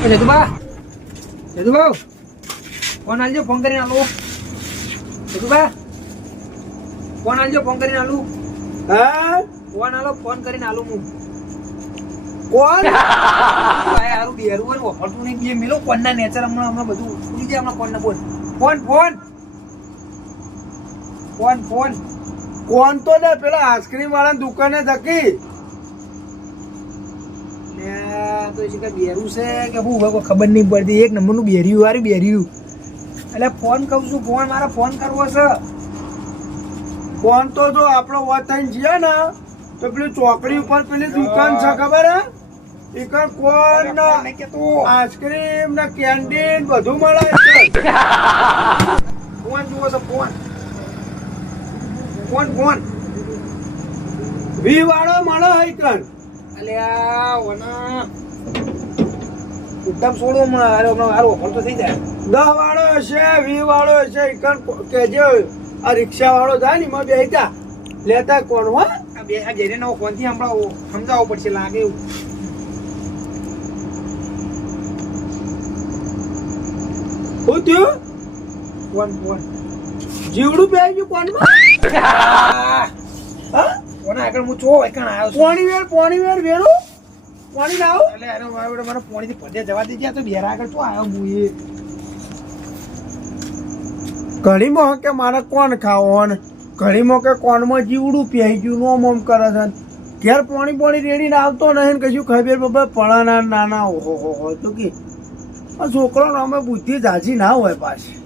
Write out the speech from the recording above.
જતુબા જતુબા phone આલજો phone કરીને આલો જતુબા phone આલજો phone કરીને આલું હા ફોન આલો ફોન કરીને આલું હું કોણ આ હારું બેરું હોય હોટું નહીં બે મેલો ફોનના નેચર હમણાં બધું ભૂલી જાય હમણાં ફોનને બોલ ફોન ફોન ફોન ફોન કોણ તો ને પેલા આઈસ્ક્રીમ વાળા દુકાને ધકી તો છે કે બેરું છે કે હું કોઈ ખબર નહીં પડતી એક નંબરનું બેર્યું વાળી બેર્યું એટલે ફોન કહું છું ફોન મારે ફોન કરવો છે કોણ તો જો આપણો વતન છે ને તો પેલી ચોકડી ઉપર પેલી દુકાન છે ખબર હે ઈકન કોણ આઈસ્ક્રીમ ને કેન્ડીન બધું મળે છે ફોન જુઓ છે ફોન ફોન ફોન વી વાળો મળે ઈકન અલ્યા ઓના એકદમ છોડો હમણાં હારો તો થઈ જાય 10 વાળો હશે 20 વાળો હશે ઈકન કેજો આ રિક્ષા વાળો જાય ને એમાં બેસી જા લેતા કોણ હો આ બે આ જેને નવો ફોન થી હમણાં સમજાવવો પડશે લાગે એવું શું થયું ફોન ફોન જીવડું બેસી ગયું કોણમાં હા કોના આગળ હું ચો એકણ આવ્યો છું પોણી વેર વેરું પાણી લાવો એટલે અરે મારે મને પોણી થી પદે જવા દીધા તો બેરા આગળ તો આવ્યો હું એ ઘડીમાં કે મારે કોણ ખાવાનું ઘડીમાં કે કોણમાં જીવડું પહેરી ગયું નોમ ઓમ કરે છે ઘેર પાણી રેડીને આવતો નહીં ને કશું ખબર બાબા પડાના નાના ઓહો હો તો કે આ છોકરાનો અમે બુદ્ધિ જાજી ના હોય પાછી